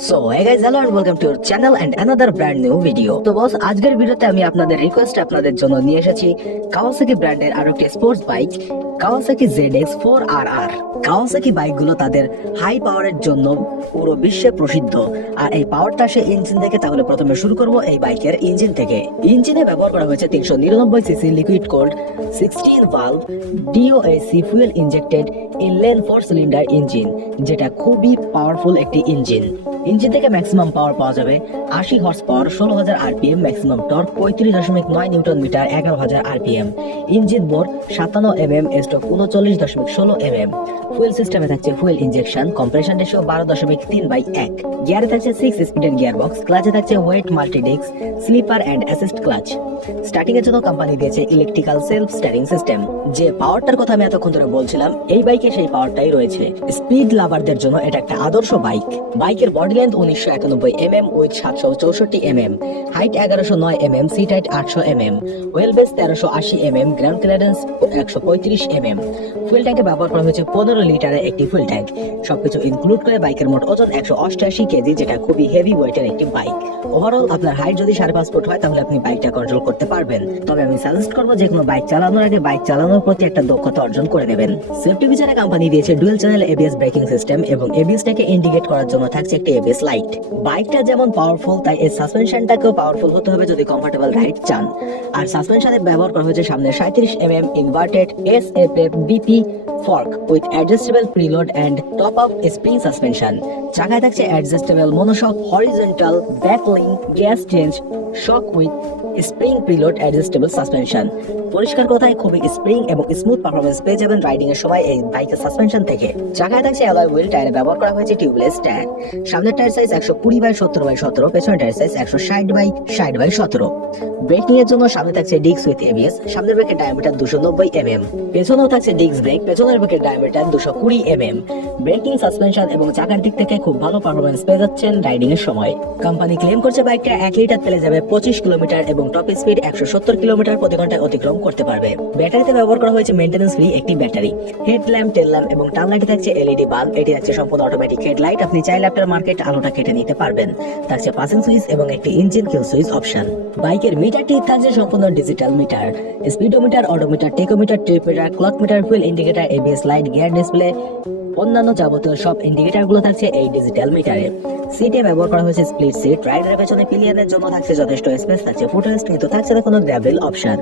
So hey guys, hello and welcome to your channel and another brand new video. তো বস, আজকের ভিডিওতে আমি আপনাদের রিকোয়েস্ট আপনাদের জন্য নিয়ে এসেছি কাওয়াসাকি ব্র্যান্ডের আরো একটি sports bike Kawasaki ZX4RR। Kawasaki বাইকগুলো তাদের হাই পাওয়ারের জন্য পুরো বিশ্বে প্রসিদ্ধ। আর এই পাওয়ারটা আসে ইঞ্জিন থেকে। তাহলে প্রথমে শুরু করব এই বাইকের ইঞ্জিন থেকে। ইঞ্জিনে ব্যবহার করা হয়েছে 399 cc liquid cooled 16 valve DOAC fuel injected inline 4 cylinder engine, যেটা খুবই পাওয়ারফুল একটি ইঞ্জিন। ইঞ্জিন থেকে ম্যাক্সিমাম পাওয়ার পাওয়া যাবে 80 horse power, 16,000 RPM, maximum torque 35.9 newton metre, 11,000 RPM। Engine bore 57 mm, stroke 39.16 mm। Fuel সিস্টেমে থাকছে ফুয়েল ইনজেকশন, কম্প্রেশন রেশিও 12.3/1। গিয়ারে থাকছে 6 স্পিডের গিয়ার বক্স, ক্লাচে থাকছে wet multi disc, slipper and assist clutch. Starting এর জন্য কোম্পানি দিয়েছে ইলেকট্রিক্যাল সেলফ স্টার্টিং সিস্টেম। যে পাওয়ারটার কথা আমি এতক্ষণ ধরে বলছিলাম, এই বাইকে সেই পাওয়ারটাই রয়েছে। স্পিড লাভারদের জন্য এটা একটা আদর্শ বাইক। বাইকের body length 1991 mm with 764 mm, height 1109 mm, seat height 800 mm, wheel base 1380 mm, ground clearance 135 mm। Fuel ট্যাঙ্কে ব্যবহার করা হয়েছে 15 লিটারের একটি ফুয়েল ট্যাঙ্ক। সবকিছু ইনক্লুড করে বাইকের মোট ওজন 188 কেজি, যেটা খুবই হেভি ওয়েটের একটি বাইক। ওভারঅল আপনার হাইট যদি 5.5 ফুট হয় তাহলে আপনি বাইকটা কন্ট্রোল করতে পারবেন। তবে আমি সাজেস্ট করবো যে কোনো বাইক চালানোর আগে বাইক চালানোর প্রতি একটা দক্ষতা অর্জন করে নেবেন। সেফটি ফিচারে কোম্পানি দিয়েছে dual channel ABS braking system এবং ABS-টাকে ইন্ডিকেট করার জন্য থাকছে একটি ABS লাইট। বাইকটা যেমন পাওয়ারফুল, তাই এর সাসপেনশনটাকেও পাওয়ারফুল হতে হবে যদি কমফোর্টেবল রাইড চান। আর সাসপেনশনে ব্যবহার করা হয়েছে সামনে 37 mm inverted SFFBP fork with adjustable preload and top up spring suspension. চাকায় থাকছে adjustable monoshock, horizontal backlink, gas charged, shock with spring preload adjustable suspension. পরিষ্কার কথায় খুবই স্প্রিং এবং স্মুথ পারফরমেন্স পেয়ে যাবেন রাইডিং এর সময় এই বাইকের সাসপেনশন থেকে। চাকায় থাকছে অ্যালয় হুইল, টায়ারে ব্যবহার করা হয়েছে টিউবলেস টায়ার। সামনের টায়ার সাইজ 120/70/17, পেছনের টায়ার সাইজ 160/60/17। ব্রেকিং এর জন্য সামনে থাকছে ডিস্ক উইথ ABS, সামনের ব্রেকের ডায়ামিটার 290 mm, পেছনেও থাকছে ডিস্ক ব্রেক, পেছনের ব্রেকের ডায়ামিটার 220 mm। ব্রেকিং, সাসপেনশন এবং চাকার দিক থেকে খুব ভালো পারফরমেন্স পেয়ে যাচ্ছেন রাইডিং এর সময়। কোম্পানি ক্লেম করছে বাইকটা 1 লিটার তেলে যাবে 25 কিলোমিটার এবং টপ স্পিড 170 কিলোমিটার প্রতি ঘন্টায় অতিক্রম করতে পারবে। ব্যাটারিতে ব্যবহার করা হয়েছে মেইনটেনেন্স ফ্রি একটি ব্যাটারি। হেডল্যাম্প, টেল ল্যাম্প এবং টার্ন লাইটে থাকছে LED বাল্ব। এটি থাকছে সম্পূর্ণ অটোমেটিক হেডলাইট, আপনি চাইলে আফটার মার্কেট আলোটা কেটে নিতে পারবেন। থাকছে পাসিং সুইচ এবং একটি ইঞ্জিন কিল সুইচ অপশন। বাইকের মিটারটি থাকছে সম্পূর্ণ digital meter, speedometer, odometer, tachometer, trip meter, clock meter, fuel indicator, ABS light, gear display, অন্যান্য যাবতীয় সব ইন্ডিকেটর গুলো থাকছে এই ডিজিটাল মিটারে। সিটে ব্যবহার করা হয়েছে স্প্লিট সিট। রাইডারের পেছনে পিলিয়নের জন্য থাকছে যথেষ্ট স্পেস, থাকছে ফুটরেস্ট, কিন্তু থাকছে না কোনো গ্র্যাবেল অপশন।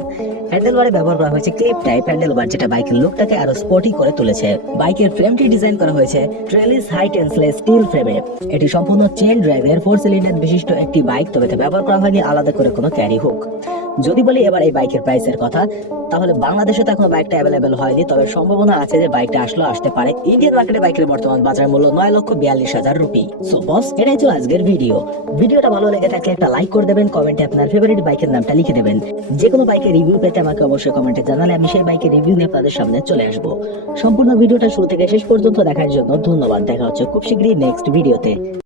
হ্যান্ডেলবারে ব্যবহার করা হয়েছে ক্লিপ টাইপ হ্যান্ডেলবার, যেটা বাইকের লুকটাকে আরো স্পোর্টি করে তুলেছে। বাইকের ফ্রেমটি ডিজাইন করা হয়েছে ট্রেলিস হাই টেন্সলেস স্টিল ফ্রেমে। এটি সম্পূর্ণ চেন ড্রাইভের 4 সিলিন্ডার বিশিষ্ট একটি বাইক, তবে ব্যবহার করা হয়নি আলাদা করে কোনো ক্যারি হুক। যদি বলি এবার এই বাইকের প্রাইসের কথা, তাহলে বাংলাদেশে তো এখনো বাইকটা অ্যাভেলেবেল হয়নি, তবে সম্ভাবনা আছে যে বাইকটা আসতে পারে। ইন্ডিয়ান মার্কেটে বাইকের বর্তমান বাজার মূল্য 9,42,000 রুপি। সো বস, এটাই ছিল আজকের ভিডিওটা ভালো লেগে থাকলে একটা লাইক করে দেবেন, কমেন্টে আপনার ফেভারিট বাইকের নামটা লিখে দেবেন। যে কোনো বাইকের রিভিউ পেতে আমাকে অবশ্যই কমেন্টে জানালে আমি সেই বাইকের রিভিউ নিয়ে আপনাদের সামনে চলে আসবো। সম্পূর্ণ ভিডিওটা শুরু থেকে শেষ পর্যন্ত দেখার জন্য ধন্যবাদ। দেখা হচ্ছে খুব শীঘ্রই নেক্সট ভিডিওতে।